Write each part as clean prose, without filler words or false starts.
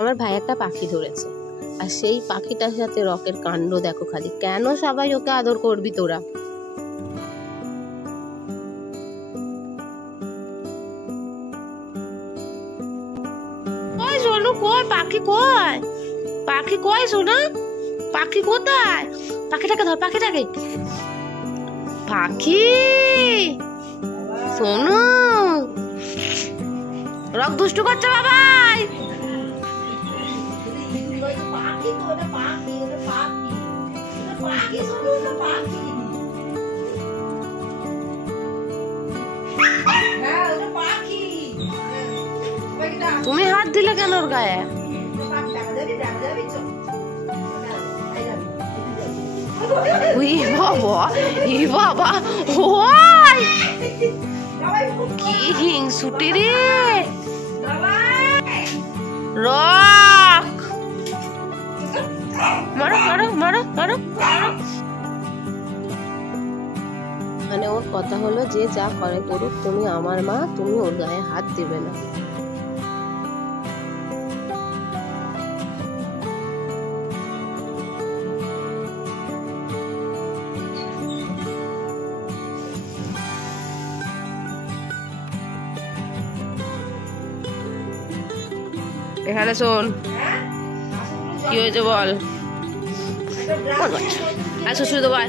আমার ভাই একটা পাখি ধরেছে, আর সেই পাখিটার সাথে রকের কাণ্ড দেখো খালি। কেন সবাই ওকে আদর করবি তোরা? সোনু কই? পাখি কই? পাখি কই সোনা? পাখি কোথায়? পাখিটাকে ধর, পাখিটাকে। পাখি সোনু, রক দুষ্টু করছে বাবাই। তুমি হাত দিলে কেন ওর গায়ে? বাবা কি হিংসুটে রে রক। মারো মারো মারো মারো। মানে ওর কথা হলো যে যা করে করুক, তুমি আমার মা, তুমি ওর গায়ে হাত দেবে না। এখানে শোন, কি হয়েছে বল? আয় শ্বশুর তো ভাই,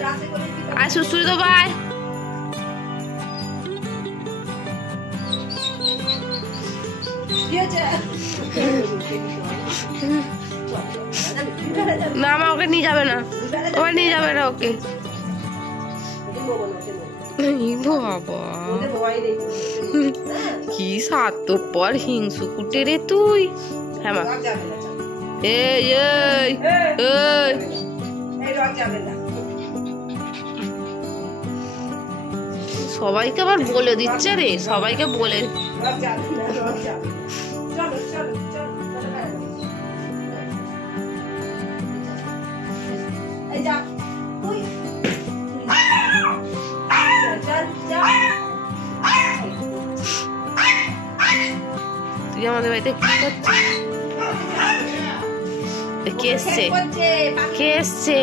আয় শ্বশুর তো ভাই। না মা ওকে নিয়ে যাবে না, ওকে নিয়ে যাবে না ওকে। বাবা কি স্বার্থপর হিংসু কুটে রে তুই। হ্যাঁ মা, এই এই এই সবাইকে আবার বলে দিচ্ছে রে, সবাইকে বলে। তুই আমাদের বাড়িতে কি করছিস? কে এসছে? কে এসছে?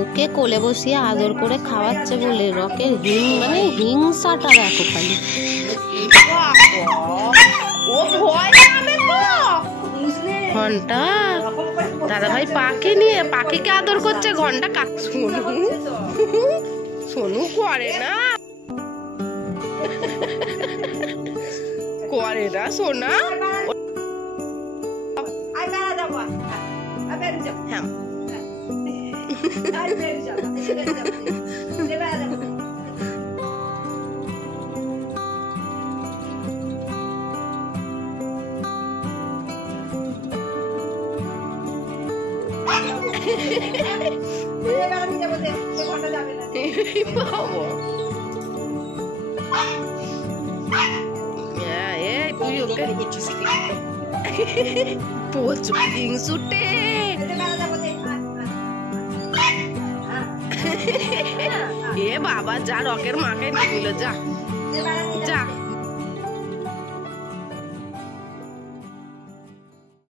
ওকে কোলে বসিয়ে আদর করে খাওয়াচ্ছে বলে রকের মানে হিংসাটা দেখো খালি। ঘন্টা দাদা ভাই পাখি নিয়ে পাখিকে আদর করছে, ঘন্টা কাক সোনু করে না, করে না সোনা। হ্যাঁ তুই ওকে প্রচুর হিংসুটে। এ বাবা যা রকের মাকে নিয়ে নিল, যা